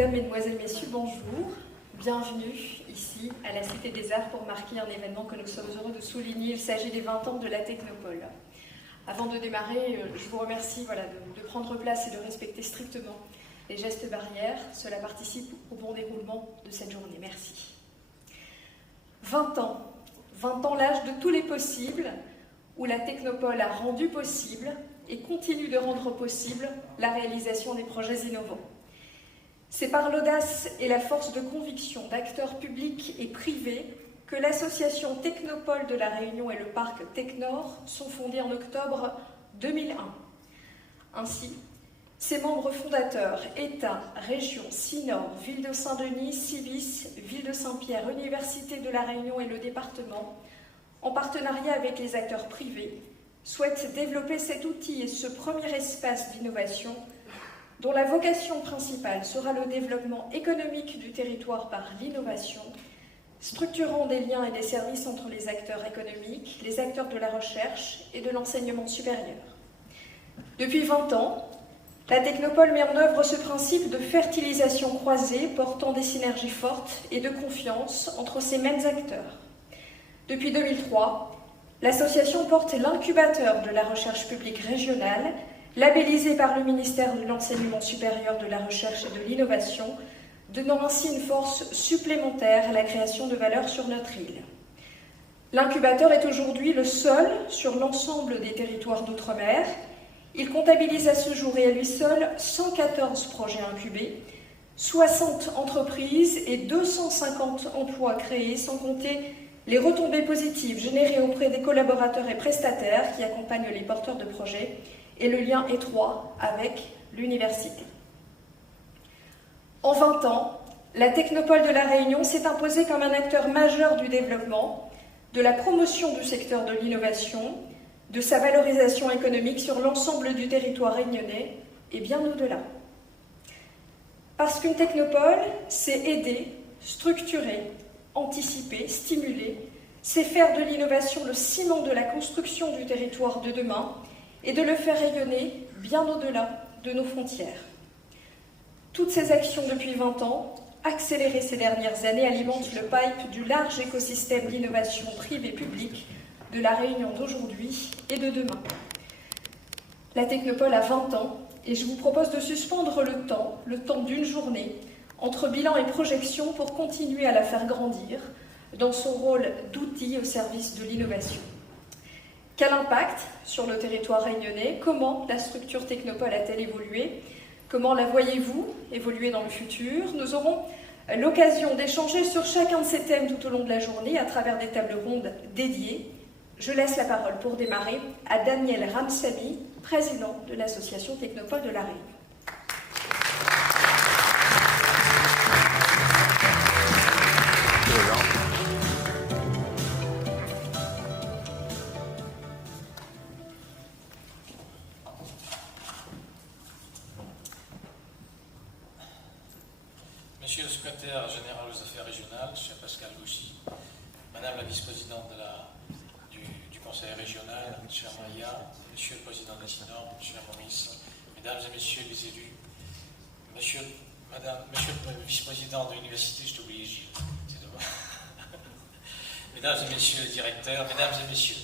Mesdames, Mesdemoiselles, Messieurs, bonjour. Bienvenue ici à la Cité des Arts pour marquer un événement que nous sommes heureux de souligner. Il s'agit des 20 ans de la Technopole. Avant de démarrer, je vous remercie de prendre place et de respecter strictement les gestes barrières. Cela participe au bon déroulement de cette journée. Merci. 20 ans, l'âge de tous les possibles, où la Technopole a rendu possible et continue de rendre possible la réalisation des projets innovants. C'est par l'audace et la force de conviction d'acteurs publics et privés que l'association Technopole de La Réunion et le parc Technor sont fondés en octobre 2001. Ainsi, ses membres fondateurs, État, Région, Sinor, Ville de Saint-Denis, Civis, Ville de Saint-Pierre, Université de La Réunion et le département, en partenariat avec les acteurs privés, souhaitent développer cet outil et ce premier espace d'innovation dont la vocation principale sera le développement économique du territoire par l'innovation, structurant des liens et des services entre les acteurs économiques, les acteurs de la recherche et de l'enseignement supérieur. Depuis 20 ans, la Technopole met en œuvre ce principe de fertilisation croisée portant des synergies fortes et de confiance entre ces mêmes acteurs. Depuis 2003, l'association porte l'incubateur de la recherche publique régionale, labellisé par le ministère de l'Enseignement supérieur, de la Recherche et de l'Innovation, donnant ainsi une force supplémentaire à la création de valeur sur notre île. L'incubateur est aujourd'hui le seul sur l'ensemble des territoires d'outre-mer. Il comptabilise à ce jour et à lui seul 114 projets incubés, 60 entreprises et 250 emplois créés, sans compter les retombées positives générées auprès des collaborateurs et prestataires qui accompagnent les porteurs de projets et le lien étroit avec l'université. En 20 ans, la Technopole de La Réunion s'est imposée comme un acteur majeur du développement, de la promotion du secteur de l'innovation, de sa valorisation économique sur l'ensemble du territoire réunionnais et bien au-delà. Parce qu'une Technopole, c'est aider, structurer, anticiper, stimuler, c'est faire de l'innovation le ciment de la construction du territoire de demain et de le faire rayonner bien au-delà de nos frontières. Toutes ces actions depuis 20 ans, accélérées ces dernières années, alimentent le pipe du large écosystème d'innovation privée-publique de la Réunion d'aujourd'hui et de demain. La Technopole a 20 ans et je vous propose de suspendre le temps d'une journée, entre bilan et projection pour continuer à la faire grandir dans son rôle d'outil au service de l'innovation. Quel impact sur le territoire réunionnais? Comment la structure Technopole a-t-elle évolué? Comment la voyez-vous évoluer dans le futur? Nous aurons l'occasion d'échanger sur chacun de ces thèmes tout au long de la journée à travers des tables rondes dédiées. Je laisse la parole pour démarrer à Daniel Ramsamy, président de l'association Technopole de La Réunion. Monsieur le secrétaire général aux affaires régionales, cher Pascal Gouchy, Madame la vice-présidente du conseil régional, cher Maya, Monsieur le président de la Sinor, cher Maurice, Mesdames et Messieurs les élus, Monsieur le vice-président de l'université, je t'ai oublié Gilles, c'est dommage. Mesdames et Messieurs les directeurs, Mesdames et Messieurs,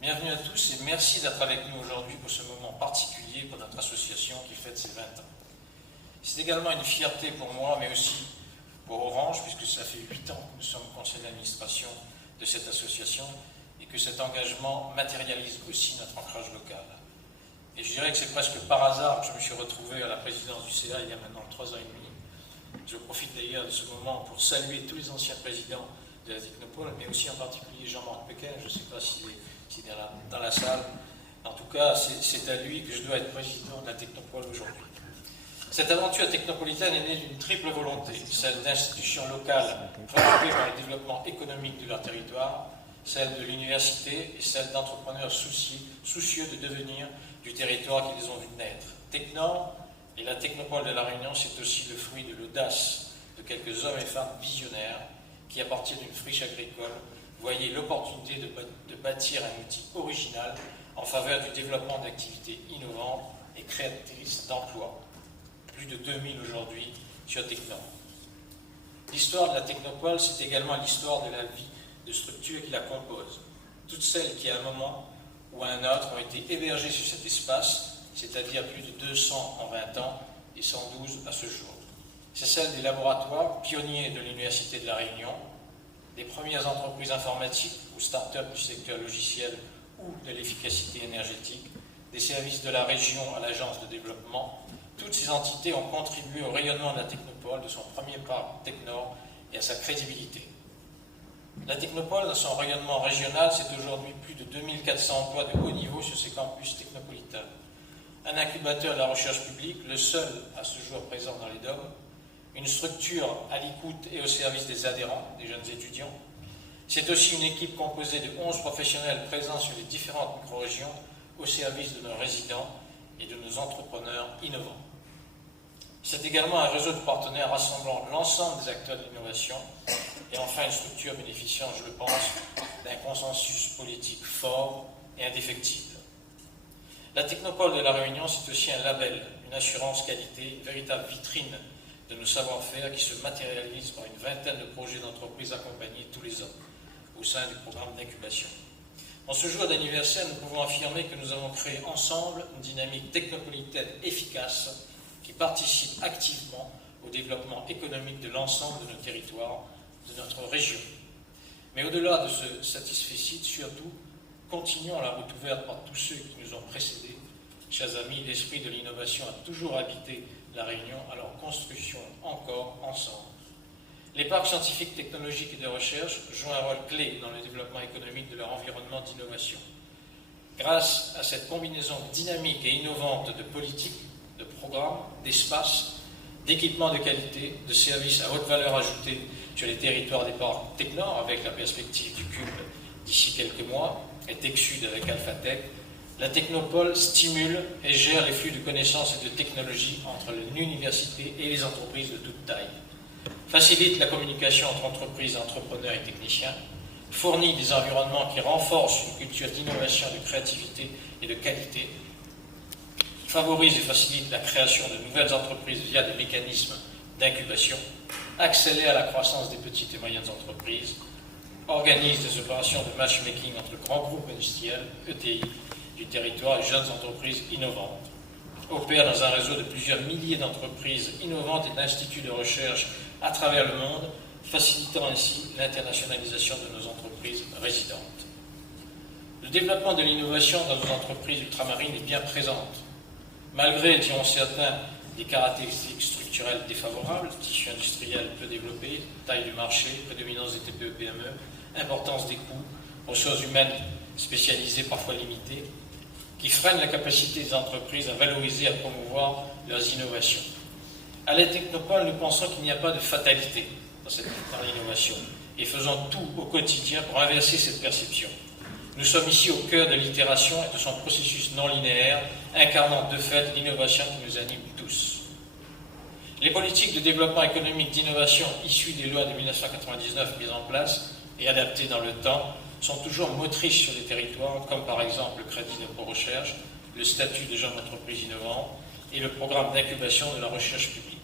bienvenue à tous et merci d'être avec nous aujourd'hui pour ce moment particulier pour notre association qui fête ses 20 ans. C'est également une fierté pour moi, mais aussi pour Orange, puisque ça fait 8 ans que nous sommes conseil d'administration de cette association et que cet engagement matérialise aussi notre ancrage local. Et je dirais que c'est presque par hasard que je me suis retrouvé à la présidence du CA il y a maintenant 3 ans et demi. Je profite d'ailleurs de ce moment pour saluer tous les anciens présidents de la Technopole, mais aussi en particulier Jean-Marc Péquin, je ne sais pas s'il est dans la salle. En tout cas, c'est à lui que je dois être président de la Technopole aujourd'hui. Cette aventure technopolitaine est née d'une triple volonté, celle d'institutions locales préoccupées par le développement économique de leur territoire, celle de l'université et celle d'entrepreneurs soucieux de devenir du territoire qu'ils ont vu naître. Technor et la Technopole de La Réunion, c'est aussi le fruit de l'audace de quelques hommes et femmes visionnaires qui, à partir d'une friche agricole, voyaient l'opportunité de bâtir un outil original en faveur du développement d'activités innovantes et créatrices d'emplois. plus de 2000 aujourd'hui sur Technor. L'histoire de la Technopole, c'est également l'histoire de la vie de structures qui la composent. Toutes celles qui, à un moment ou à un autre, ont été hébergées sur cet espace, c'est-à-dire plus de 200 en 20 ans et 112 à ce jour. C'est celle des laboratoires pionniers de l'Université de La Réunion, des premières entreprises informatiques ou start-up du secteur logiciel ou de l'efficacité énergétique, des services de la région à l'agence de développement. Toutes ces entités ont contribué au rayonnement de la Technopole, de son premier parc Technor et à sa crédibilité. La Technopole, dans son rayonnement régional, c'est aujourd'hui plus de 2400 emplois de haut niveau sur ses campus technopolitains. Un incubateur de la recherche publique, le seul à ce jour présent dans les DOM, une structure à l'écoute et au service des adhérents, des jeunes étudiants. C'est aussi une équipe composée de 11 professionnels présents sur les différentes micro-régions au service de nos résidents et de nos entrepreneurs innovants. C'est également un réseau de partenaires rassemblant l'ensemble des acteurs de l'innovation et enfin une structure bénéficiant, je le pense, d'un consensus politique fort et indéfectible. La Technopole de La Réunion, c'est aussi un label, une assurance qualité, une véritable vitrine de nos savoir-faire qui se matérialise par une vingtaine de projets d'entreprises accompagnés tous les ans au sein du programme d'incubation. En ce jour d'anniversaire, nous pouvons affirmer que nous avons créé ensemble une dynamique technopolitaine efficace qui participe activement au développement économique de l'ensemble de nos territoires, de notre région. Mais au-delà de ce satisfecit, surtout, continuons la route ouverte par tous ceux qui nous ont précédés. Chers amis, l'esprit de l'innovation a toujours habité La Réunion, alors construction encore ensemble. Les parcs scientifiques, technologiques et de recherche jouent un rôle clé dans le développement économique de leur environnement d'innovation. Grâce à cette combinaison dynamique et innovante de politiques, de programmes, d'espaces, d'équipements de qualité, de services à haute valeur ajoutée sur les territoires des parcs Technor, avec la perspective du CUB d'ici quelques mois, et TechSud avec Alphatech, la Technopole stimule et gère les flux de connaissances et de technologies entre l'université et les entreprises de toute taille, facilite la communication entre entreprises, entrepreneurs et techniciens, fournit des environnements qui renforcent une culture d'innovation, de créativité et de qualité, favorise et facilite la création de nouvelles entreprises via des mécanismes d'incubation, accélère la croissance des petites et moyennes entreprises, organise des opérations de matchmaking entre grands groupes industriels, ETI, du territoire et jeunes entreprises innovantes, opère dans un réseau de plusieurs milliers d'entreprises innovantes et d'instituts de recherche à travers le monde, facilitant ainsi l'internationalisation de nos entreprises résidentes. Le développement de l'innovation dans nos entreprises ultramarines est bien présent. Malgré, diront certains, des caractéristiques structurelles défavorables, tissu industriel peu développé, taille du marché, prédominance des TPE-PME, importance des coûts, ressources humaines spécialisées parfois limitées, qui freinent la capacité des entreprises à valoriser et à promouvoir leurs innovations. À la Technopole, nous pensons qu'il n'y a pas de fatalité dans l'innovation et faisons tout au quotidien pour inverser cette perception. Nous sommes ici au cœur de l'itération et de son processus non linéaire, incarnant de fait l'innovation qui nous anime tous. Les politiques de développement économique d'innovation issues des lois de 1999 mises en place et adaptées dans le temps sont toujours motrices sur les territoires, comme par exemple le crédit d'impôt recherche, le statut de jeune entreprise innovante et le programme d'incubation de la recherche publique.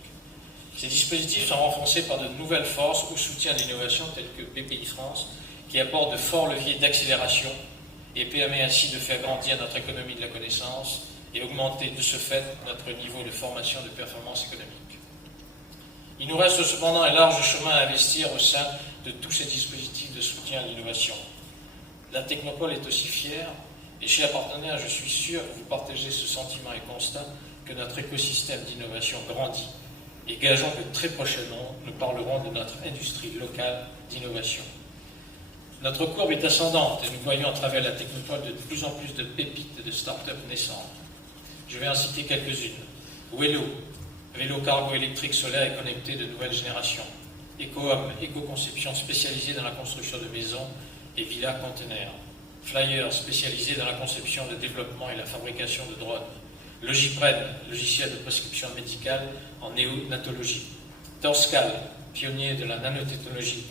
Ces dispositifs sont renforcés par de nouvelles forces au soutien de l'innovation telles que BPI France, qui apporte de forts leviers d'accélération et permet ainsi de faire grandir notre économie de la connaissance et augmenter de ce fait notre niveau de formation de performance économique. Il nous reste cependant un large chemin à investir au sein de tous ces dispositifs de soutien à l'innovation. La Technopole est aussi fière, et chers partenaires, je suis sûr que vous partagez ce sentiment et constat que notre écosystème d'innovation grandit, et gageons que très prochainement, nous parlerons de notre industrie locale d'innovation. Notre courbe est ascendante et nous voyons à travers la Technopole de plus en plus de pépites de start-up naissantes. Je vais en citer quelques-unes. Wello, vélo cargo électrique solaire et connecté de nouvelle génération. EcoHome, éco-conception spécialisée dans la construction de maisons et villas containers. Flyer, spécialisé dans la conception, le développement et la fabrication de drones. Logipren, logiciel de prescription médicale en néonatologie. Torscal, pionnier de la nanotechnologie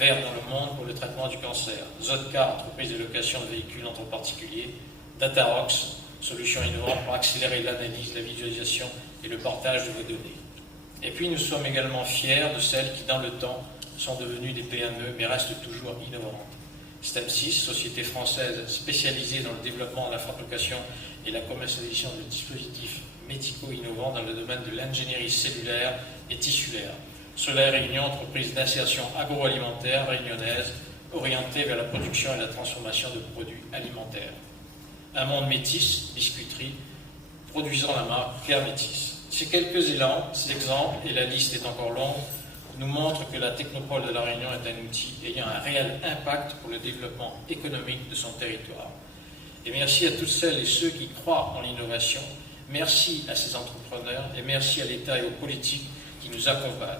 vert dans le monde pour le traitement du cancer. Zodcar, entreprise de location de véhicules entre particuliers. Datarox, solutions innovantes pour accélérer l'analyse, la visualisation et le partage de vos données. Et puis nous sommes également fiers de celles qui, dans le temps, sont devenues des PME, mais restent toujours innovantes. STEM6, société française spécialisée dans le développement, la fabrication et la commercialisation de dispositifs médicaux innovants dans le domaine de l'ingénierie cellulaire et tissulaire. Soleil Réunion, entreprise d'insertion agroalimentaire réunionnaise, orientée vers la production et la transformation de produits alimentaires. Un monde métis, biscuiterie, produisant la marque Claire Métis. Ces quelques exemples, et la liste est encore longue, nous montrent que la Technopole de La Réunion est un outil ayant un réel impact pour le développement économique de son territoire. Et merci à toutes celles et ceux qui croient en l'innovation, merci à ces entrepreneurs et merci à l'État et aux politiques qui nous accompagnent.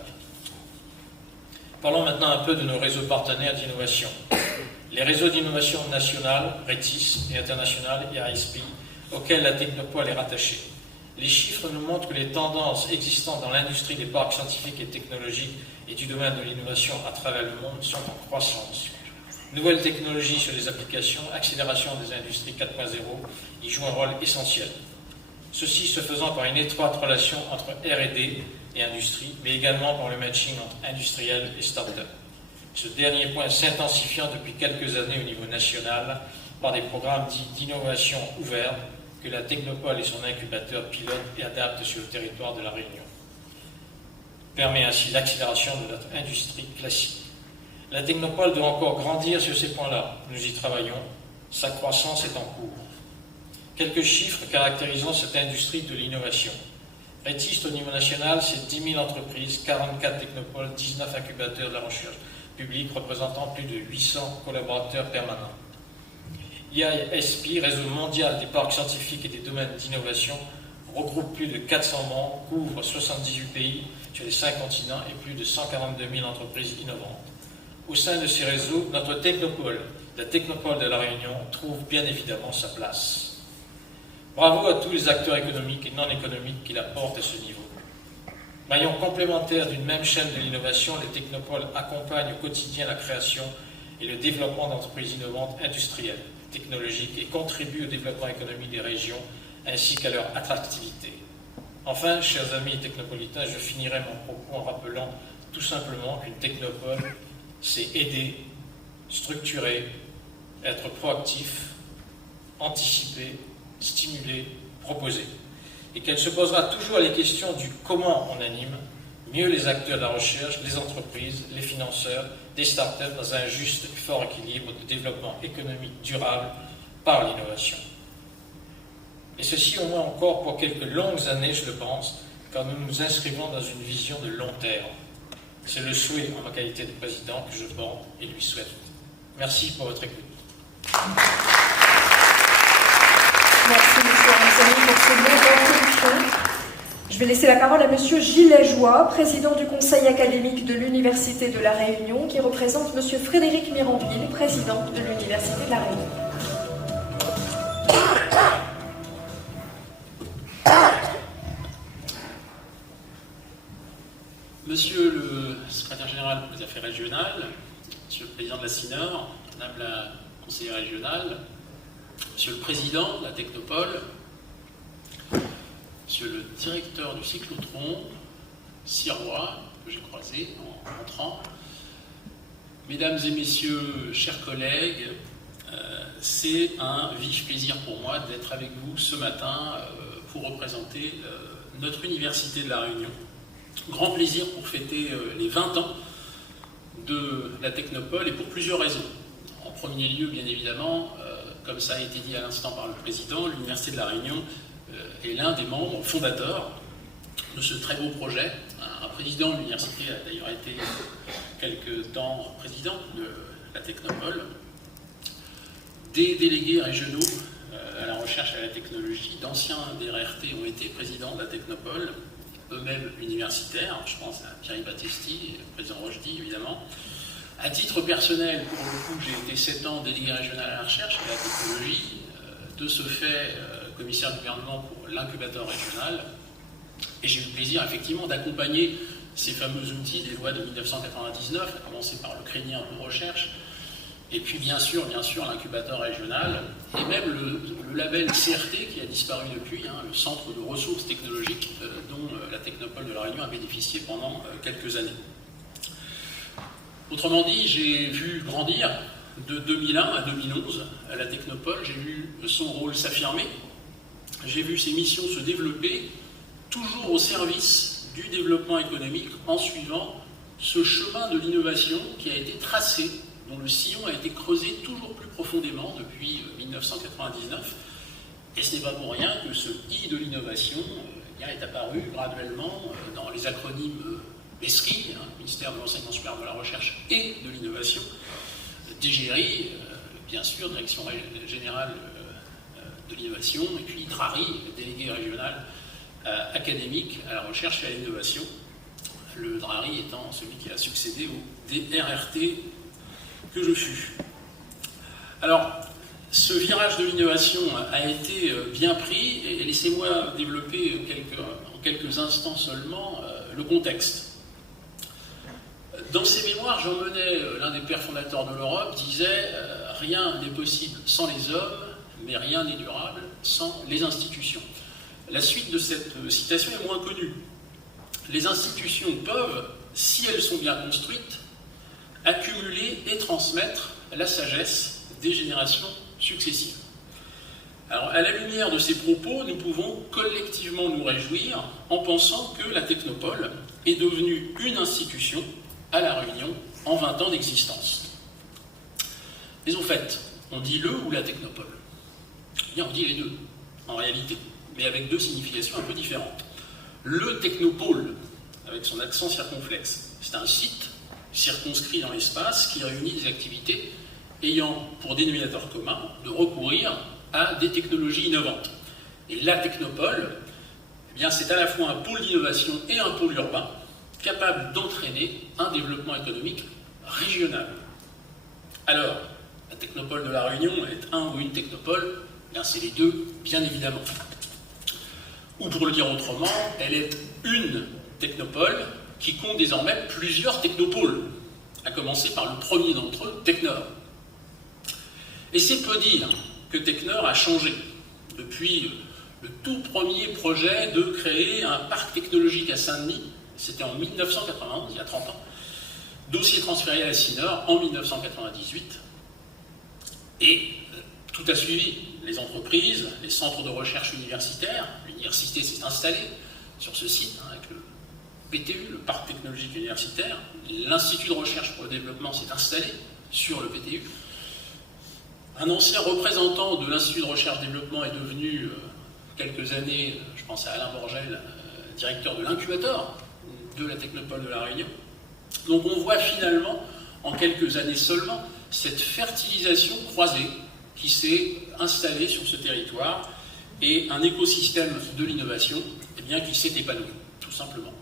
Parlons maintenant un peu de nos réseaux partenaires d'innovation. Les réseaux d'innovation nationale, RETIS, et international, ISP, auxquels la Technopole est rattachée. Les chiffres nous montrent que les tendances existantes dans l'industrie des parcs scientifiques et technologiques et du domaine de l'innovation à travers le monde sont en croissance. Nouvelles technologies sur les applications, accélération des industries 4.0 y jouent un rôle essentiel. Ceci se faisant par une étroite relation entre R&D et industrie, mais également par le matching entre industriels et start-up. Ce dernier point s'intensifiant depuis quelques années au niveau national par des programmes dits d'innovation ouverte que la Technopole et son incubateur pilotent et adaptent sur le territoire de La Réunion. Permet ainsi l'accélération de notre industrie classique. La Technopole doit encore grandir sur ces points-là. Nous y travaillons. Sa croissance est en cours. Quelques chiffres caractérisant cette industrie de l'innovation. RETIS au niveau national, c'est 10 000 entreprises, 44 technopoles, 19 incubateurs de la recherche publique représentant plus de 800 collaborateurs permanents. ISP, réseau mondial des parcs scientifiques et des domaines d'innovation, regroupe plus de 400 membres, couvre 78 pays sur les 5 continents et plus de 142 000 entreprises innovantes. Au sein de ces réseaux, notre Technopole, la Technopole de La Réunion, trouve bien évidemment sa place. Bravo à tous les acteurs économiques et non économiques qui la portent à ce niveau. Maillon complémentaire d'une même chaîne de l'innovation, les Technopoles accompagnent au quotidien la création et le développement d'entreprises innovantes industrielles, technologiques et contribuent au développement économique des régions ainsi qu'à leur attractivité. Enfin, chers amis technopolitains, je finirai mon propos en rappelant tout simplement qu'une Technopole, c'est aider, structurer, être proactif, anticiper, stimuler, proposer. Et qu'elle se posera toujours les questions du comment on anime mieux les acteurs de la recherche, les entreprises, les financeurs, des startups dans un juste et fort équilibre de développement économique durable par l'innovation. Et ceci au moins encore pour quelques longues années, je le pense, car nous nous inscrivons dans une vision de long terme. C'est le souhait, en ma qualité de président, que je porte et lui souhaite. Merci pour votre écoute. Merci, M. Armstrong, pour ce mot d'introduction. Je vais laisser la parole à M. Gilles Lajoie, président du conseil académique de l'Université de La Réunion, qui représente M. Frédéric Mirandville, président de l'Université de La Réunion. Monsieur le secrétaire général des affaires régionales, monsieur le président de la CINOR, madame la conseillère régionale, monsieur le président de la Technopole, monsieur le directeur du cyclotron, Sirois, que j'ai croisé en entrant, mesdames et messieurs, chers collègues, c'est un vif plaisir pour moi d'être avec vous ce matin pour représenter notre Université de La Réunion. Grand plaisir pour fêter les 20 ans de la Technopole et pour plusieurs raisons. En premier lieu, bien évidemment, comme ça a été dit à l'instant par le président, l'Université de La Réunion est l'un des membres fondateurs de ce très beau projet. Un président de l'université a d'ailleurs été quelque temps président de la Technopole. Des délégués régionaux à la recherche et à la technologie, d'anciens DRRT ont été présidents de la Technopole, eux-mêmes universitaires, je pense à Thierry Battesti, le président Rochdy évidemment. À titre personnel, pour le coup, j'ai été 7 ans délégué régional à la recherche et à la technologie, de ce fait commissaire du gouvernement pour l'incubateur régional, et j'ai eu le plaisir effectivement d'accompagner ces fameux outils des lois de 1999, à commencer par le Crédit Impôt Recherche, Et puis bien sûr l'incubateur régional, et même le label CRT qui a disparu depuis, hein, le Centre de ressources technologiques dont la Technopole de La Réunion a bénéficié pendant quelques années. Autrement dit, j'ai vu grandir de 2001 à 2011 à la Technopole, j'ai vu son rôle s'affirmer, j'ai vu ses missions se développer, toujours au service du développement économique en suivant ce chemin de l'innovation qui a été tracé, dont le sillon a été creusé toujours plus profondément depuis 1999. Et ce n'est pas pour rien que ce I de l'innovation est apparu graduellement dans les acronymes MISRI, hein, Ministère de l'Enseignement supérieur de la Recherche et de l'Innovation, DGRI, bien sûr, Direction Générale de l'Innovation, et puis DRARI, Délégué Régional académique à la recherche et à l'innovation, le DRARI étant celui qui a succédé au DRRT que je fus. Alors, ce virage de l'innovation a été bien pris, et laissez-moi développer en quelques instants seulement le contexte. Dans ses mémoires, Jean Monnet, l'un des pères fondateurs de l'Europe, disait « Rien n'est possible sans les hommes, mais rien n'est durable sans les institutions ». La suite de cette citation est moins connue. Les institutions peuvent, si elles sont bien construites, accumuler et transmettre la sagesse des générations successives. Alors, à la lumière de ces propos, nous pouvons collectivement nous réjouir en pensant que la Technopole est devenue une institution à La Réunion en 20 ans d'existence. Mais au fait, on dit le ou la Technopole? Eh bien, on dit les deux, en réalité, mais avec deux significations un peu différentes. Le Technopôle, avec son accent circonflexe, c'est un site circonscrit dans l'espace qui réunit des activités ayant pour dénominateur commun de recourir à des technologies innovantes. Et la Technopole, eh bien, c'est à la fois un pôle d'innovation et un pôle urbain capable d'entraîner un développement économique régional. Alors, la Technopole de La Réunion est un ou une technopole? Eh bien, c'est les deux, bien évidemment. Ou pour le dire autrement, elle est une technopole qui compte désormais plusieurs technopoles, à commencer par le premier d'entre eux, Technor. Et c'est peu dire que Technor a changé depuis le tout premier projet de créer un parc technologique à Saint-Denis, c'était en 1991, il y a 30 ans, dossier transféré à la CINOR en 1998, et tout a suivi, les entreprises, les centres de recherche universitaires, l'université s'est installée sur ce site, hein, avec le PTU, le Parc technologique universitaire, l'Institut de recherche pour le développement s'est installé sur le PTU. Un ancien représentant de l'Institut de recherche et développement est devenu, quelques années, je pense à Alain Borgel, directeur de l'incubateur de la Technopole de La Réunion. Donc on voit finalement, en quelques années seulement, cette fertilisation croisée qui s'est installée sur ce territoire et un écosystème de l'innovation eh bien, qui s'est épanoui, tout simplement.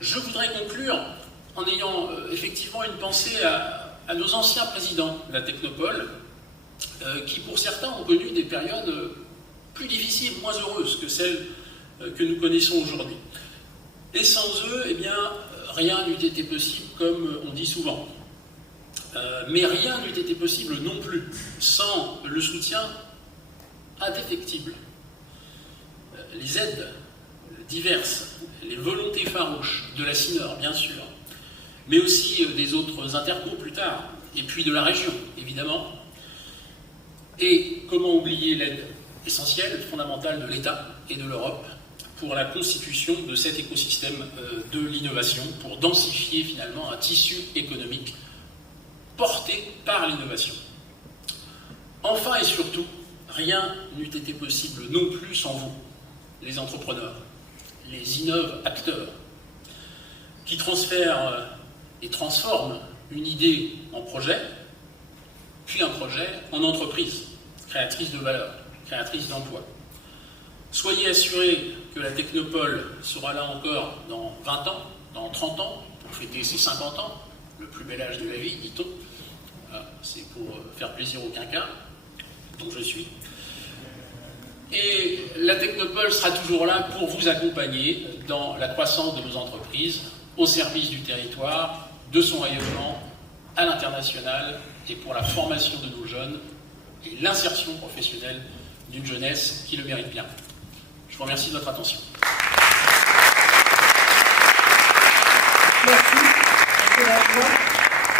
Je voudrais conclure en ayant effectivement une pensée à nos anciens présidents de la Technopole, qui pour certains ont connu des périodes plus difficiles, moins heureuses que celles que nous connaissons aujourd'hui. Et sans eux, eh bien, rien n'eût été possible, comme on dit souvent. Mais rien n'eût été possible non plus sans le soutien indéfectible, les aides diverses, les volontés farouches de la CINOR, bien sûr, mais aussi des autres intercos plus tard, et puis de la région, évidemment. Et comment oublier l'aide essentielle, fondamentale de l'État et de l'Europe pour la constitution de cet écosystème de l'innovation, pour densifier finalement un tissu économique porté par l'innovation. Enfin et surtout, rien n'eût été possible non plus sans vous, les entrepreneurs, les innovateurs, qui transfèrent et transforment une idée en projet, puis un projet en entreprise, créatrice de valeur, créatrice d'emploi. Soyez assurés que la Technopole sera là encore dans 20 ans, dans 30 ans, pour fêter ses 50 ans, le plus bel âge de la vie, dit-on. C'est pour faire plaisir au quinquas, dont je suis. Et la Technopole sera toujours là pour vous accompagner dans la croissance de nos entreprises, au service du territoire, de son rayonnement à l'international et pour la formation de nos jeunes et l'insertion professionnelle d'une jeunesse qui le mérite bien. Je vous remercie de votre attention. Merci.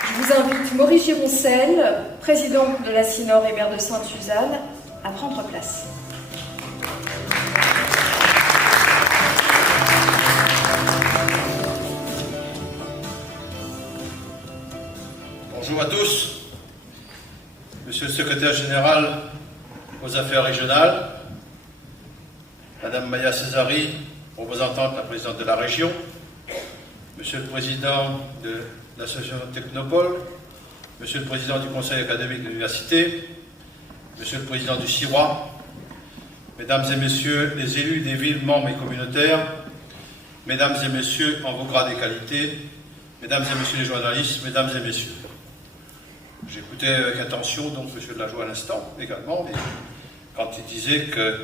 Je vous invite Maurice Gironcel, président de la CINOR et maire de Sainte-Suzanne, à prendre place. Bonjour à tous. Monsieur le secrétaire général aux affaires régionales, Madame Maya Césari, représentante la présidente de la région, Monsieur le président de l'association Technopole, Monsieur le président du conseil académique de l'université, Monsieur le président du CIROI, Mesdames et Messieurs les élus des villes membres et communautaires, Mesdames et Messieurs en vos grades et qualités, Mesdames et Messieurs les journalistes, Mesdames et Messieurs. J'écoutais avec attention donc M. Delajoie à l'instant également, mais quand il disait qu'il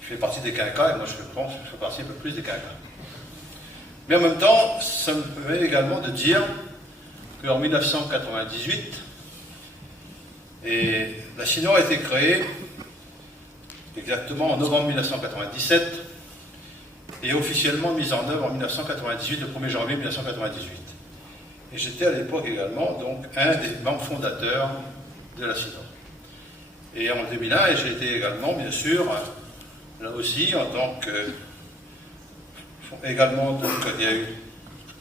fait partie des quinquas, et moi je pense que je fais partie un peu plus des quinquas. Mais en même temps, ça me permet également de dire qu'en 1998, et la CINOR a été créée exactement en novembre 1997 et officiellement mise en œuvre en 1998, le 1er janvier 1998. Et j'étais à l'époque également donc un des membres fondateurs de la CINOR. Et en 2001, j'ai été également, bien sûr, là aussi, en tant que... Également, donc, il y a eu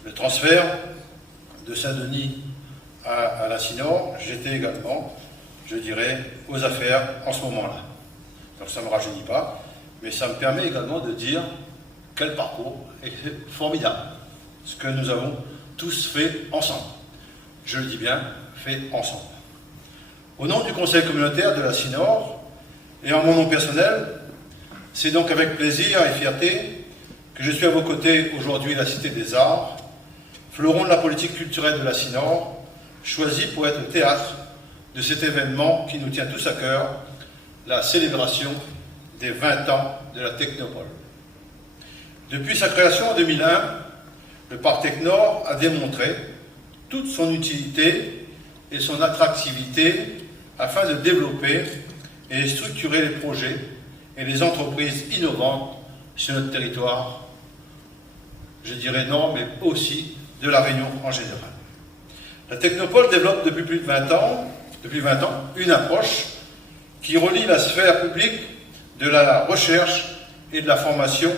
le transfert de Saint-Denis à la CINOR. J'étais également, je dirais, aux affaires en ce moment-là. Donc ça ne me rajeunit pas, mais ça me permet également de dire quel parcours est formidable. Ce que nous avons tous fait ensemble. Je le dis bien, fait ensemble. Au nom du conseil communautaire de la CINOR, et en mon nom personnel, c'est donc avec plaisir et fierté que je suis à vos côtés aujourd'hui à la Cité des Arts, fleuron de la politique culturelle de la CINOR, choisi pour être le théâtre de cet événement qui nous tient tous à cœur, la célébration des 20 ans de la Technopole. Depuis sa création en 2001, le Parc Technor a démontré toute son utilité et son attractivité afin de développer et structurer les projets et les entreprises innovantes sur notre territoire, je dirais non, mais aussi de la Réunion en général. La Technopole développe depuis plus de 20 ans, une approche qui relie la sphère publique de la recherche et de la formation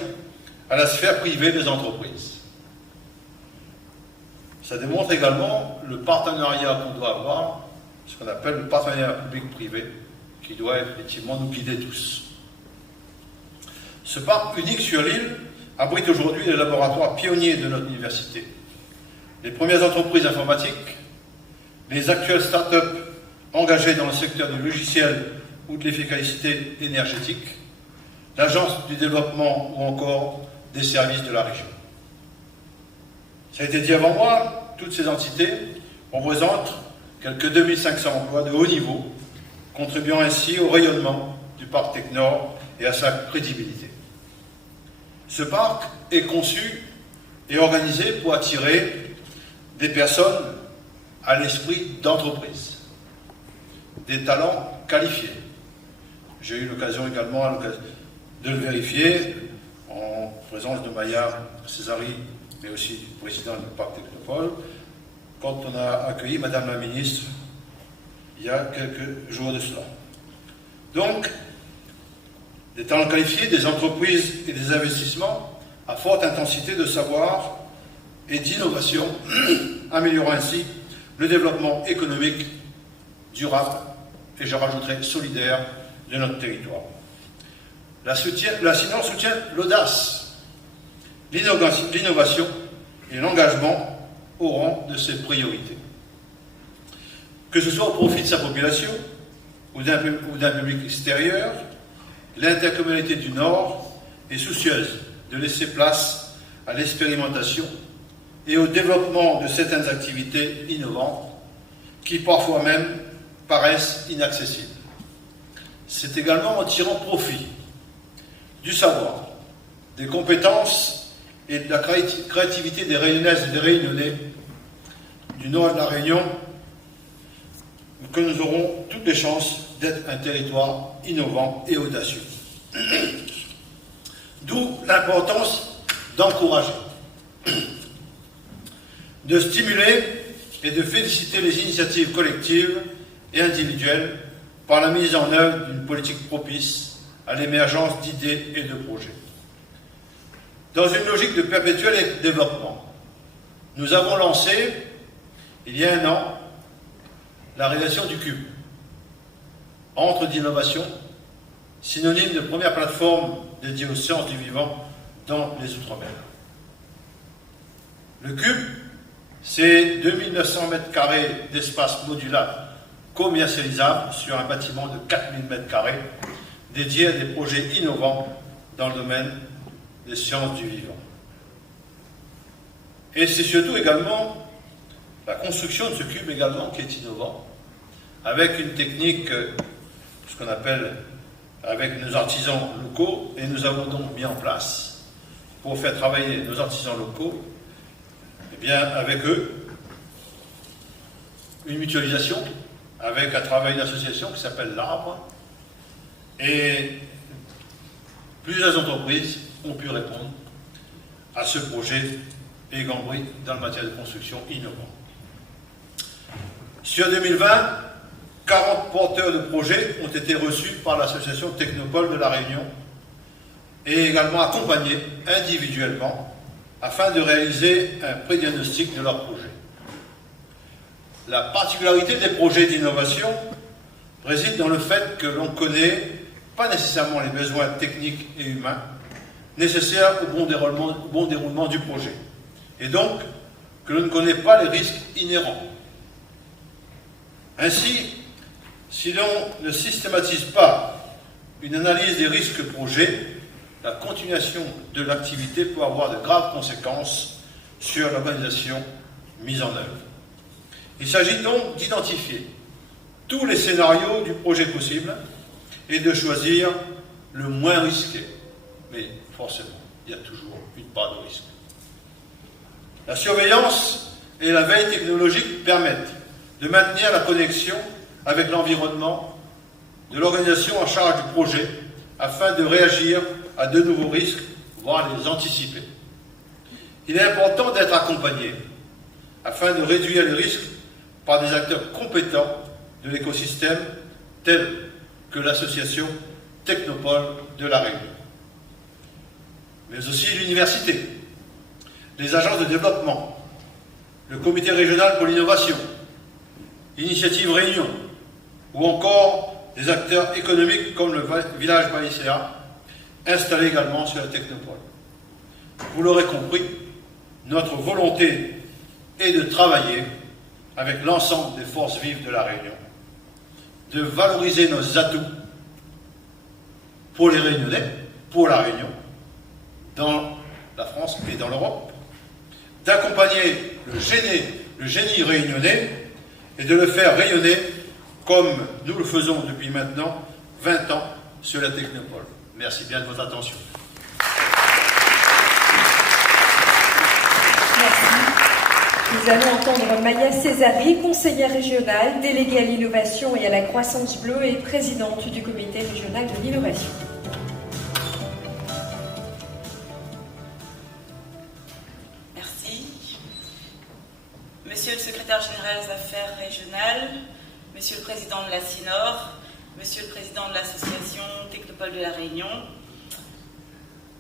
à la sphère privée des entreprises. Ça démontre également le partenariat qu'on doit avoir, ce qu'on appelle le partenariat public-privé, qui doit effectivement nous guider tous. Ce parc unique sur l'île abrite aujourd'hui les laboratoires pionniers de notre université, les premières entreprises informatiques, les actuelles start-up engagées dans le secteur du logiciel ou de l'efficacité énergétique, l'agence du développement ou encore des services de la région. Ça a été dit avant moi, toutes ces entités représentent quelques 2500 emplois de haut niveau, contribuant ainsi au rayonnement du parc Technor et à sa crédibilité. Ce parc est conçu et organisé pour attirer des personnes à l'esprit d'entreprise, des talents qualifiés. J'ai eu l'occasion également de le vérifier en présence de Maya Césari, mais aussi du président du parc Technopole, quand on a accueilli Madame la ministre il y a quelques jours de cela. Donc, des talents qualifiés, des entreprises et des investissements à forte intensité de savoir et d'innovation, améliorant ainsi le développement économique durable et je rajouterai solidaire de notre territoire. La CINOR soutient l'audace, l'innovation et l'engagement au rang de ses priorités. Que ce soit au profit de sa population ou d'un public extérieur, l'intercommunalité du Nord est soucieuse de laisser place à l'expérimentation et au développement de certaines activités innovantes qui parfois même paraissent inaccessibles. C'est également en tirant profit du savoir, des compétences et de la créativité des Réunionnaises et des Réunionnais du nord de la Réunion, que nous aurons toutes les chances d'être un territoire innovant et audacieux. D'où l'importance d'encourager, de stimuler et de féliciter les initiatives collectives et individuelles par la mise en œuvre d'une politique propice à l'émergence d'idées et de projets. Dans une logique de perpétuel développement, nous avons lancé, il y a un an, la réalisation du CUBE, Antre d'innovation, synonyme de première plateforme dédiée aux sciences du vivant dans les Outre-mer. Le CUBE, c'est 2900 m² d'espace modulable commercialisable sur un bâtiment de 4000 m² dédié à des projets innovants dans le domaine des sciences du vivant. Et c'est surtout également la construction de ce cube également qui est innovant, avec une technique, ce qu'on appelle, avec nos artisans locaux, et nous avons donc mis en place, pour faire travailler nos artisans locaux, eh bien, avec eux, une mutualisation, avec un travail d'association qui s'appelle l'Arbre, et plusieurs entreprises ont pu répondre à ce projet et gambris dans le matériel de construction innovant. Sur 2020, 40 porteurs de projets ont été reçus par l'association Technopole de La Réunion et également accompagnés individuellement afin de réaliser un pré-diagnostic de leur projet. La particularité des projets d'innovation réside dans le fait que l'on ne connaît pas nécessairement les besoins techniques et humains nécessaires au bon déroulement du projet, et donc que l'on ne connaît pas les risques inhérents. Ainsi, si l'on ne systématise pas une analyse des risques projet, la continuation de l'activité peut avoir de graves conséquences sur l'organisation mise en œuvre. Il s'agit donc d'identifier tous les scénarios du projet possible et de choisir le moins risqué. Mais forcément, il y a toujours une part de risque. La surveillance et la veille technologique permettent de maintenir la connexion avec l'environnement de l'organisation en charge du projet afin de réagir à de nouveaux risques, voire les anticiper. Il est important d'être accompagné afin de réduire les risques par des acteurs compétents de l'écosystème tels que l'association Technopole de La Réunion, mais aussi l'université, les agences de développement, le comité régional pour l'innovation, Initiative Réunion, ou encore des acteurs économiques comme le village Baïséa, installé également sur la Technopole. Vous l'aurez compris, notre volonté est de travailler avec l'ensemble des forces vives de La Réunion, de valoriser nos atouts pour les Réunionnais, pour La Réunion, dans la France et dans l'Europe, d'accompagner le génie réunionnais et de le faire rayonner comme nous le faisons depuis maintenant 20 ans sur la Technopole. Merci bien de votre attention. Nous allons entendre Maya Césari, conseillère régionale, déléguée à l'innovation et à la croissance bleue et présidente du comité régional de l'innovation. Merci. Monsieur le secrétaire général des affaires régionales, monsieur le président de la CINOR, monsieur le président de l'association Technopole de La Réunion,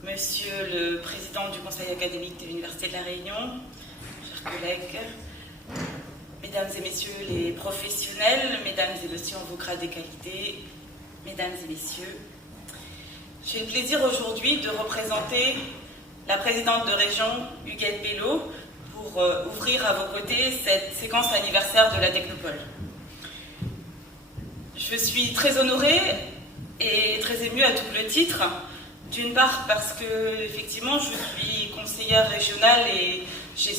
monsieur le président du conseil académique de l'Université de La Réunion, collègues, mesdames et messieurs les professionnels, mesdames et messieurs en vos grades et qualités, mesdames et messieurs, j'ai le plaisir aujourd'hui de représenter la présidente de région, Huguette Bello, pour ouvrir à vos côtés cette séquence anniversaire de la Technopole. Je suis très honorée et très émue à double titre. D'une part parce que, effectivement, je suis conseillère régionale et j'ai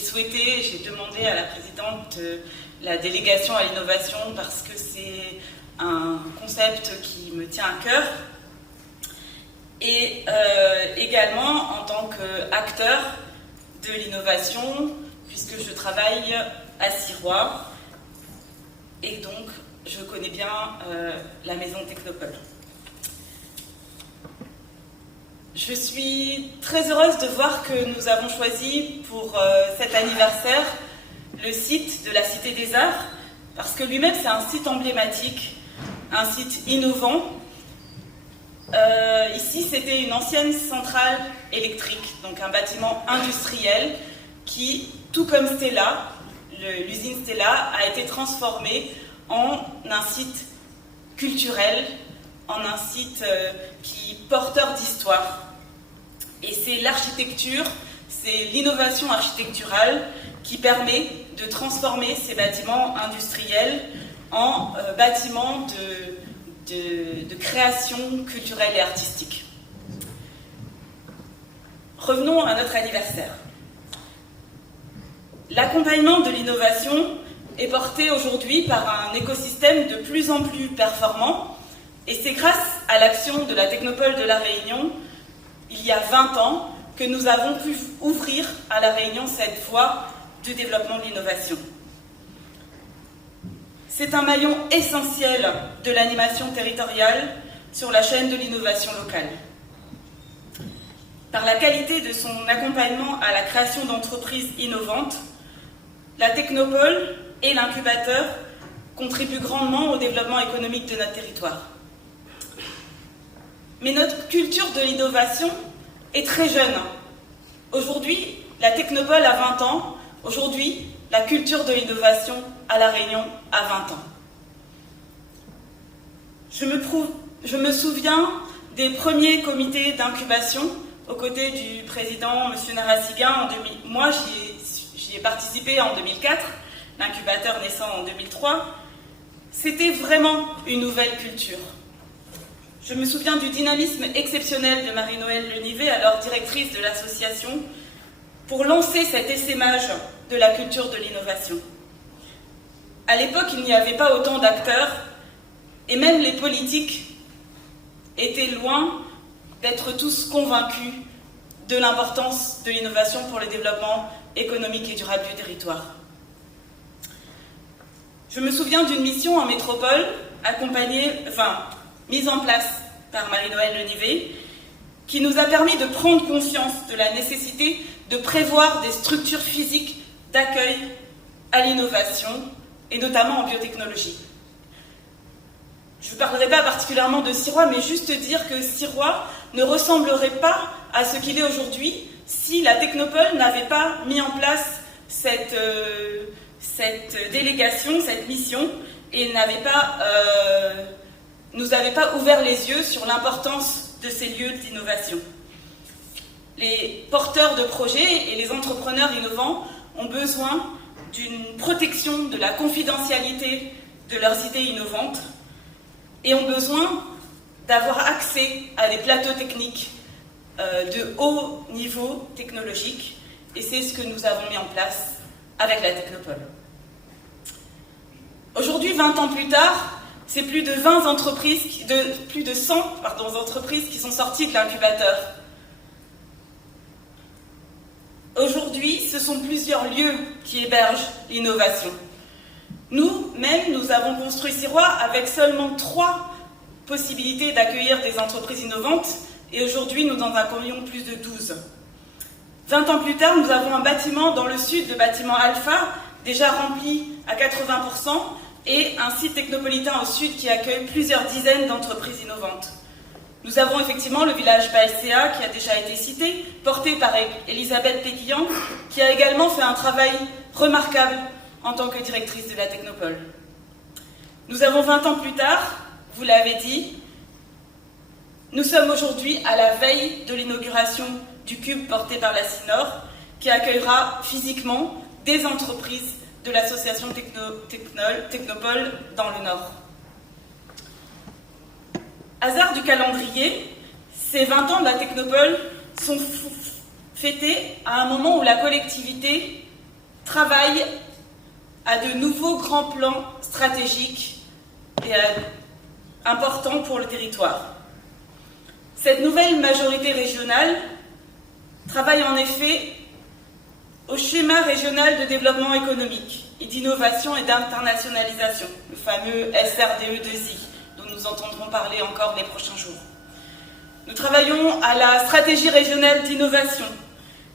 demandé à la présidente la délégation à l'innovation parce que c'est un concept qui me tient à cœur. Et également en tant qu'acteur de l'innovation, puisque je travaille à Sirois, et donc je connais bien la maison Technopole. Je suis très heureuse de voir que nous avons choisi pour cet anniversaire le site de la Cité des Arts, parce que lui-même c'est un site emblématique, un site innovant. Ici c'était une ancienne centrale électrique, donc un bâtiment industriel qui, tout comme Stella, l'usine Stella, a été transformé en un site culturel, en un site qui porteur d'histoire. Et c'est l'architecture, c'est l'innovation architecturale qui permet de transformer ces bâtiments industriels en bâtiments de création culturelle et artistique. Revenons à notre anniversaire. L'accompagnement de l'innovation est porté aujourd'hui par un écosystème de plus en plus performant, et c'est grâce à l'action de la Technopole de La Réunion, il y a 20 ans, que nous avons pu ouvrir à La Réunion cette voie de développement de l'innovation. C'est un maillon essentiel de l'animation territoriale sur la chaîne de l'innovation locale. Par la qualité de son accompagnement à la création d'entreprises innovantes, la Technopole et l'incubateur contribuent grandement au développement économique de notre territoire. Mais notre culture de l'innovation est très jeune. Aujourd'hui, la Technopole a 20 ans. Aujourd'hui, la culture de l'innovation à La Réunion a 20 ans. Je me souviens des premiers comités d'incubation aux côtés du président M. Narassiguin. Moi, j'y ai participé en 2004, l'incubateur naissant en 2003. C'était vraiment une nouvelle culture. Je me souviens du dynamisme exceptionnel de Marie-Noëlle Lenivet, alors directrice de l'association, pour lancer cet essaimage de la culture de l'innovation. À l'époque, il n'y avait pas autant d'acteurs, et même les politiques étaient loin d'être tous convaincus de l'importance de l'innovation pour le développement économique et durable du territoire. Je me souviens d'une mission en métropole, mise en place par Marie-Noëlle Lenivet, qui nous a permis de prendre conscience de la nécessité de prévoir des structures physiques d'accueil à l'innovation, et notamment en biotechnologie. Je ne parlerai pas particulièrement de Sirois, mais juste dire que Sirois ne ressemblerait pas à ce qu'il est aujourd'hui si la Technopole n'avait pas mis en place cette délégation, cette mission, et nous avait pas ouvert les yeux sur l'importance de ces lieux d'innovation. Les porteurs de projets et les entrepreneurs innovants ont besoin d'une protection de la confidentialité de leurs idées innovantes et ont besoin d'avoir accès à des plateaux techniques de haut niveau technologique, et c'est ce que nous avons mis en place avec la Technopole. Aujourd'hui, 20 ans plus tard, c'est plus de 100 entreprises qui sont sorties de l'incubateur. Aujourd'hui, ce sont plusieurs lieux qui hébergent l'innovation. Nous-mêmes, nous avons construit Sirois avec seulement 3 possibilités d'accueillir des entreprises innovantes, et aujourd'hui, nous en accueillons plus de 12. 20 ans plus tard, nous avons un bâtiment dans le sud, le bâtiment Alpha, déjà rempli à 80%, et un site technopolitain au sud qui accueille plusieurs dizaines d'entreprises innovantes. Nous avons effectivement le village Baïséa, qui a déjà été cité, porté par Elisabeth Péguillan, qui a également fait un travail remarquable en tant que directrice de la Technopole. Nous avons 20 ans plus tard, vous l'avez dit, nous sommes aujourd'hui à la veille de l'inauguration du Cube porté par la CINOR, qui accueillera physiquement des entreprises de l'association Technopole dans le Nord. Hasard du calendrier, ces 20 ans de la Technopole sont fêtés à un moment où la collectivité travaille à de nouveaux grands plans stratégiques et importants pour le territoire. Cette nouvelle majorité régionale travaille en effet au schéma régional de développement économique et d'innovation et d'internationalisation, le fameux SRDE2I, dont nous entendrons parler encore les prochains jours. Nous travaillons à la stratégie régionale d'innovation.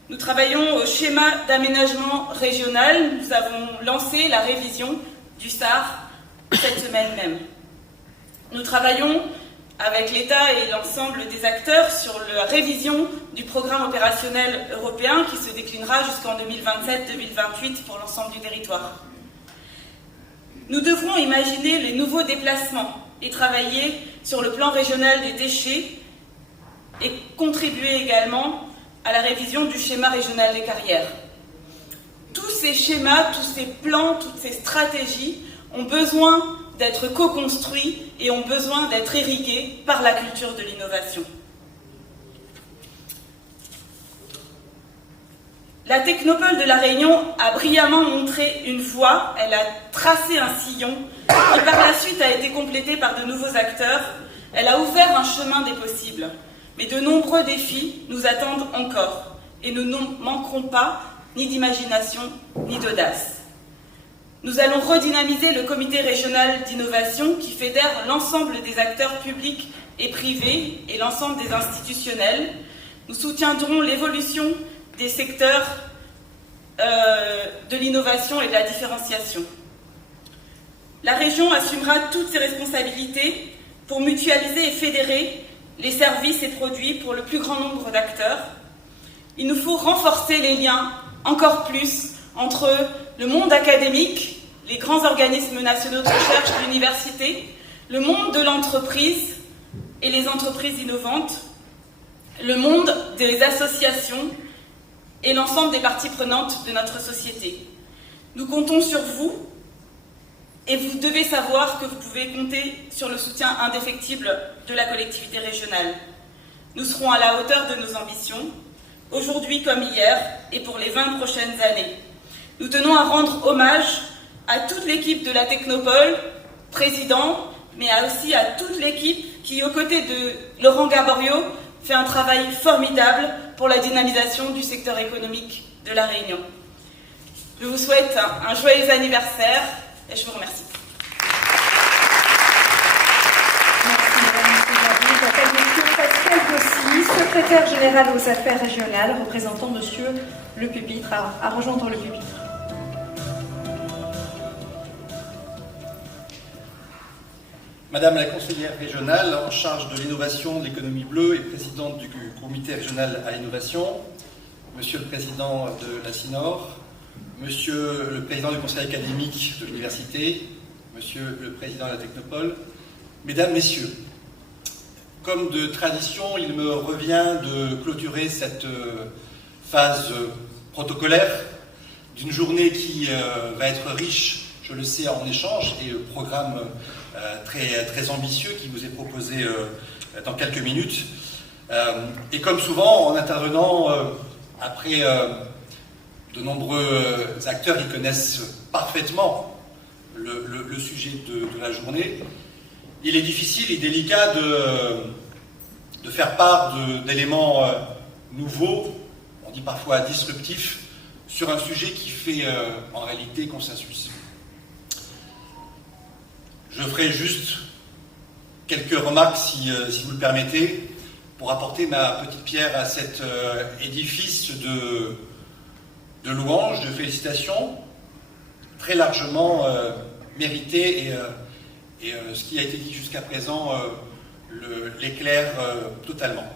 Nous travaillons au schéma d'aménagement régional. Nous avons lancé la révision du SAR cette semaine même. Nous travaillons avec l'État et l'ensemble des acteurs sur la révision du programme opérationnel européen qui se déclinera jusqu'en 2027-2028 pour l'ensemble du territoire. Nous devrons imaginer les nouveaux déplacements et travailler sur le plan régional des déchets et contribuer également à la révision du schéma régional des carrières. Tous ces schémas, tous ces plans, toutes ces stratégies ont besoin d'être co-construits et ont besoin d'être irrigués par la culture de l'innovation. La Technopole de La Réunion a brillamment montré une voie, elle a tracé un sillon qui par la suite a été complété par de nouveaux acteurs. Elle a ouvert un chemin des possibles. Mais de nombreux défis nous attendent encore et nous ne manquerons pas ni d'imagination ni d'audace. Nous allons redynamiser le comité régional d'innovation qui fédère l'ensemble des acteurs publics et privés et l'ensemble des institutionnels. Nous soutiendrons l'évolution des secteurs de l'innovation et de la différenciation. La région assumera toutes ses responsabilités pour mutualiser et fédérer les services et produits pour le plus grand nombre d'acteurs. Il nous faut renforcer les liens encore plus entre le monde académique, les grands organismes nationaux de recherche, l'université, le monde de l'entreprise et les entreprises innovantes, le monde des associations et l'ensemble des parties prenantes de notre société. Nous comptons sur vous et vous devez savoir que vous pouvez compter sur le soutien indéfectible de la collectivité régionale. Nous serons à la hauteur de nos ambitions, aujourd'hui comme hier et pour les 20 prochaines années. Nous tenons à rendre hommage à toute l'équipe de la Technopole, président, mais aussi à toute l'équipe qui, aux côtés de Laurent Gaborio, fait un travail formidable pour la dynamisation du secteur économique de La Réunion. Je vous souhaite un joyeux anniversaire et je vous remercie. Merci Madame J'appelle Monsieur Pascal Gossy, secrétaire général aux affaires régionales, représentant Monsieur Le Pupitre, à rejoindre le pupitre. Madame la conseillère régionale en charge de l'innovation de l'économie bleue et présidente du comité régional à l'innovation, Monsieur le président de la CINOR, Monsieur le président du conseil académique de l'université, Monsieur le président de la Technopole, Mesdames, Messieurs, comme de tradition, il me revient de clôturer cette phase protocolaire d'une journée qui va être riche, je le sais, en échanges et programme très ambitieux qui vous est proposé dans quelques minutes. Et comme souvent, en intervenant après de nombreux acteurs qui connaissent parfaitement le sujet de la journée, il est difficile et délicat de faire part d'éléments nouveaux, on dit parfois disruptifs, sur un sujet qui fait en réalité consensus. Je ferai juste quelques remarques, si vous le permettez, pour apporter ma petite pierre à cet édifice de louanges, de félicitations, très largement mérité, et ce qui a été dit jusqu'à présent l'éclaire totalement.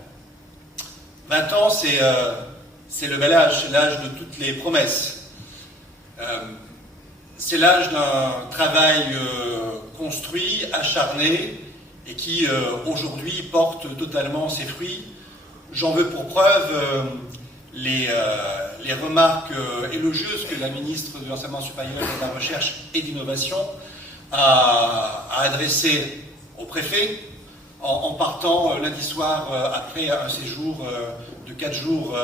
20 ans, c'est le bel âge, c'est l'âge de toutes les promesses. C'est l'âge d'un travail construit, acharné, et qui aujourd'hui porte totalement ses fruits. J'en veux pour preuve les remarques élogieuses que la ministre de l'Enseignement supérieur, de la Recherche et de l'Innovation a adressées au préfet en partant lundi soir après un séjour de 4 jours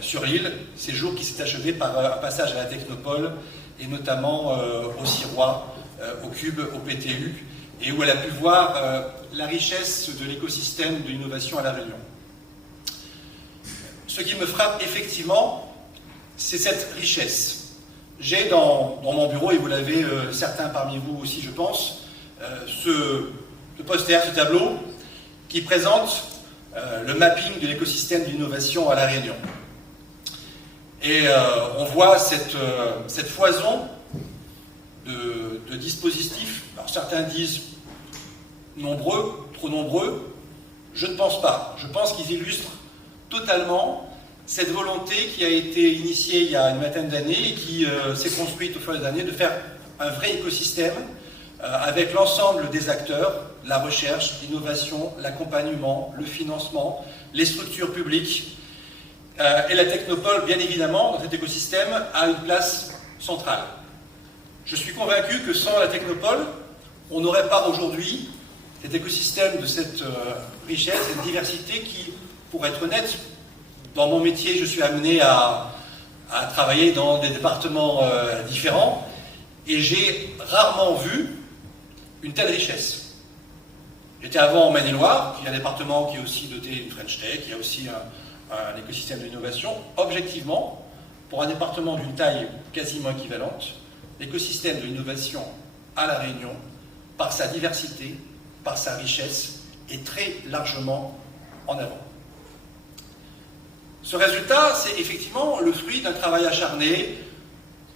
sur l'île, séjour qui s'est achevé par un passage à la Technopole et notamment au Sirois, au Cube, au PTU, et où elle a pu voir la richesse de l'écosystème de l'innovation à La Réunion. Ce qui me frappe effectivement, c'est cette richesse. J'ai dans mon bureau, et vous l'avez certains parmi vous aussi je pense, ce poster, ce tableau qui présente le mapping de l'écosystème d'innovation à La Réunion. Et on voit cette foison de dispositifs. Alors certains disent nombreux, trop nombreux. Je ne pense pas. Je pense qu'ils illustrent totalement cette volonté qui a été initiée il y a une vingtaine d'années et qui s'est construite au fil des années de faire un vrai écosystème avec l'ensemble des acteurs, la recherche, l'innovation, l'accompagnement, le financement, les structures publiques. Et la Technopole, bien évidemment, dans cet écosystème, a une place centrale. Je suis convaincu que sans la Technopole, on n'aurait pas aujourd'hui cet écosystème de cette richesse, cette diversité qui, pour être honnête, dans mon métier, je suis amené à travailler dans des départements différents et j'ai rarement vu une telle richesse. J'étais avant en Maine-et-Loire, qui est un département qui est aussi doté d'une French Tech, qui a aussi un écosystème d'innovation. Objectivement, pour un département d'une taille quasiment équivalente, l'écosystème de l'innovation à La Réunion, par sa diversité, par sa richesse, est très largement en avant. Ce résultat, c'est effectivement le fruit d'un travail acharné.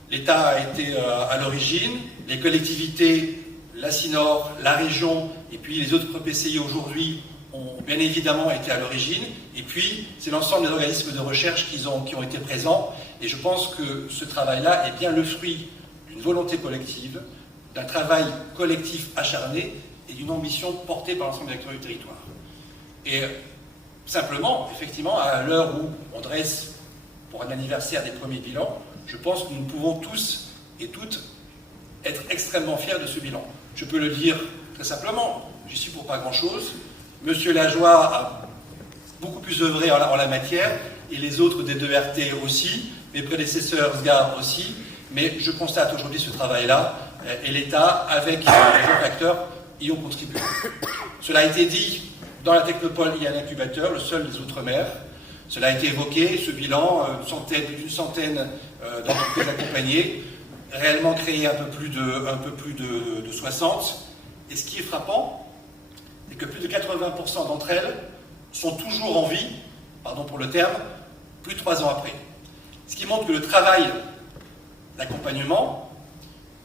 L'État a été à l'origine, les collectivités, la CINOR, la région, et puis les autres PCI aujourd'hui ont bien évidemment été à l'origine, et puis c'est l'ensemble des organismes de recherche qui ont été présents, et je pense que ce travail-là est bien le fruit d'une volonté collective, d'un travail collectif acharné, et d'une ambition portée par l'ensemble des acteurs du territoire. Et simplement, effectivement, à l'heure où on dresse, pour un anniversaire des premiers bilans, je pense que nous pouvons tous et toutes être extrêmement fiers de ce bilan. Je peux le dire très simplement, j'y suis pour pas grand-chose. Monsieur Lajoie a beaucoup plus œuvré en la matière, et les autres des 2 RT aussi, mes prédécesseurs SGAR aussi, mais je constate aujourd'hui ce travail-là, et l'État, avec les autres acteurs, y ont contribué. Cela a été dit, dans la Technopole, il y a un incubateur, le seul des Outre-mer. Cela a été évoqué, ce bilan, plus d'une centaine d'entreprises accompagnées, réellement créé un peu plus de 60. Et ce qui est frappant, c'est que plus de 80% d'entre elles sont toujours en vie, pardon pour le terme, plus de 3 ans après. Ce qui montre que le travail d'accompagnement,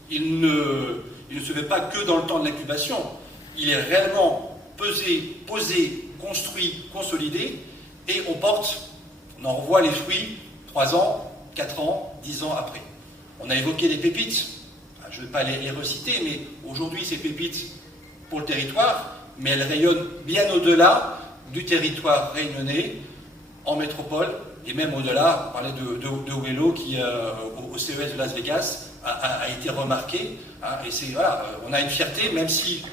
il ne se fait pas que dans le temps de l'incubation, il est réellement posé, construit, consolidé, et on en revoit les fruits 3 ans, 4 ans, 10 ans après. On a évoqué les pépites, je ne vais pas les reciter, mais aujourd'hui ces pépites pour le territoire, mais elles rayonnent bien au-delà du territoire réunionnais, en métropole, et même au-delà. On parlait de Wello qui, au CES de Las Vegas, a été remarqué. Et c'est, voilà, on a une fierté, même si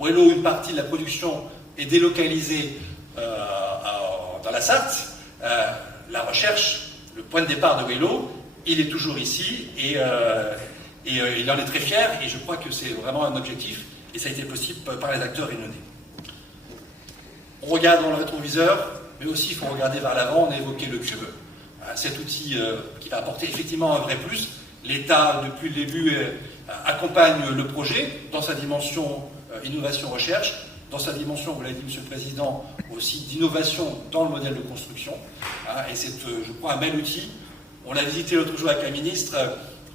Wello, une partie de la production est délocalisée dans la Sarthe, la recherche, le point de départ de Wello, il est toujours ici, et il en est très fier, et je crois que c'est vraiment un objectif, et ça a été possible par les acteurs réunionnais. On regarde dans le rétroviseur, mais aussi il faut regarder vers l'avant. On a évoqué le Cube, cet outil qui va apporter effectivement un vrai plus. L'État, depuis le début, accompagne le projet dans sa dimension innovation-recherche, dans sa dimension, vous l'avez dit, Monsieur le Président, aussi d'innovation dans le modèle de construction. Et c'est, je crois, un bel outil. On l'a visité l'autre jour avec la ministre.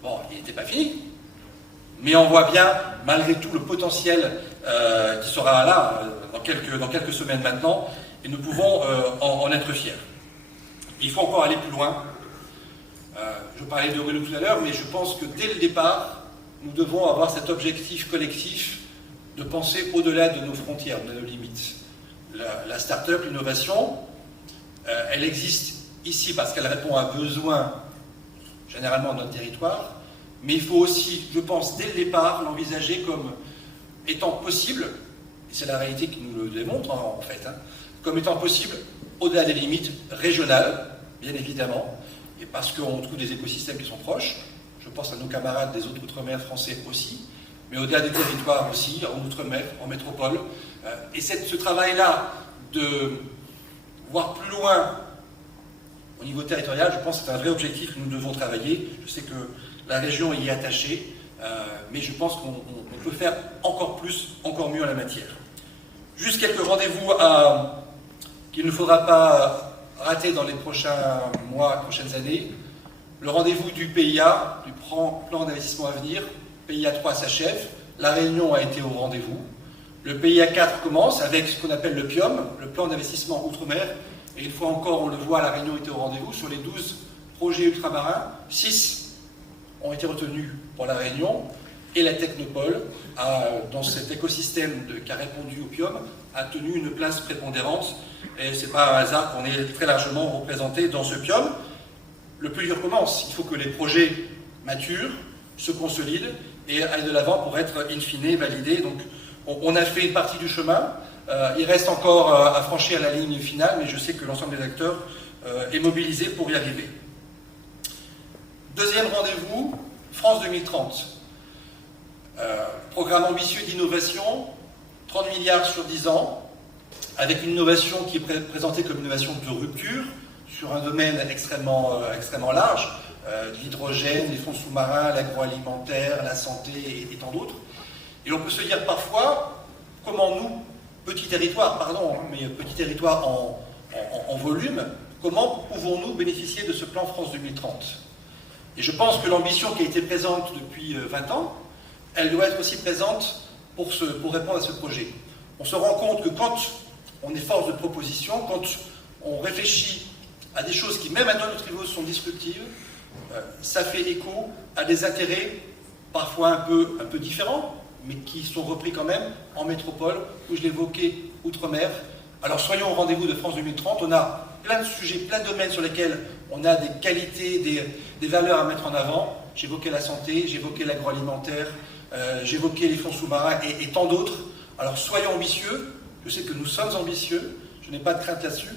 Bon, il n'était pas fini, mais on voit bien, malgré tout, le potentiel qui sera là dans quelques semaines maintenant, et nous pouvons en être fiers. Il faut encore aller plus loin. Je parlais de Wello tout à l'heure, mais je pense que dès le départ, nous devons avoir cet objectif collectif de penser au-delà de nos frontières, de nos limites. La start-up, l'innovation, elle existe ici parce qu'elle répond à un besoin, généralement de notre territoire, mais il faut aussi, je pense, dès le départ, l'envisager comme étant possible, et c'est la réalité qui nous le démontre en fait, comme étant possible au-delà des limites régionales, bien évidemment, et parce qu'on trouve des écosystèmes qui sont proches. Je pense à nos camarades des autres Outre-mer français aussi, mais au-delà des territoires aussi, en Outre-mer, en métropole. Et ce travail-là de voir plus loin au niveau territorial, je pense que c'est un vrai objectif que nous devons travailler. Je sais que la région y est attachée, mais je pense qu'on peut faire encore plus, encore mieux en la matière. Juste quelques rendez-vous qu'il ne faudra pas rater dans les prochains mois, prochaines années. Le rendez-vous du PIA, du plan d'investissement à venir. PIA 3 s'achève, la Réunion a été au rendez-vous. Le PIA 4 commence avec ce qu'on appelle le PIOM, le plan d'investissement outre-mer. Et une fois encore, on le voit, la Réunion était au rendez-vous. Sur les 12 projets ultramarins, 6 ont été retenus pour la Réunion. Et la Technopole, dans cet écosystème qui a répondu au PIOM, a tenu une place prépondérante. Et ce n'est pas un hasard qu'on est très largement représenté dans ce PIOM. Le plus dur commence. Il faut que les projets maturent, se consolident et aillent de l'avant pour être in fine validés. Donc, on a fait une partie du chemin. Il reste encore à franchir la ligne finale, mais je sais que l'ensemble des acteurs est mobilisé pour y arriver. Deuxième rendez-vous, France 2030. Programme ambitieux d'innovation, 30 milliards sur 10 ans, avec une innovation qui est présentée comme une innovation de rupture, sur un domaine extrêmement large, l'hydrogène, les fonds sous-marins, l'agroalimentaire, la santé et tant d'autres. Et on peut se dire parfois, comment nous, petit territoire en volume, comment pouvons-nous bénéficier de ce plan France 2030 ? Et je pense que l'ambition qui a été présente depuis 20 ans, elle doit être aussi présente pour répondre à ce projet. On se rend compte que quand on est force de proposition, quand on réfléchit à des choses qui, même à notre niveau, sont disruptives, ça fait écho à des intérêts parfois un peu différents, mais qui sont repris quand même en métropole, où je l'évoquais, outre-mer. Alors soyons au rendez-vous de France 2030, on a plein de sujets, plein de domaines sur lesquels on a des qualités, des valeurs à mettre en avant. J'évoquais la santé, j'évoquais l'agroalimentaire, j'évoquais les fonds sous-marins et tant d'autres. Alors soyons ambitieux, je sais que nous sommes ambitieux, je n'ai pas de crainte là-dessus,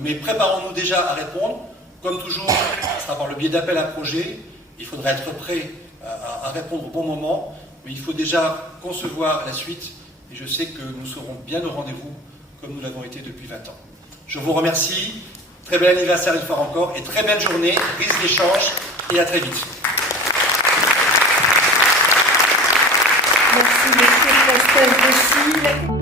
mais préparons-nous déjà à répondre. Comme toujours, ça sera par le biais d'appels à projets, il faudra être prêt à répondre au bon moment, mais il faut déjà concevoir la suite, et je sais que nous serons bien au rendez-vous, comme nous l'avons été depuis 20 ans. Je vous remercie, très bel anniversaire une fois encore, et très belle journée, prise d'échange, et à très vite. Merci, monsieur Pascal Bessy.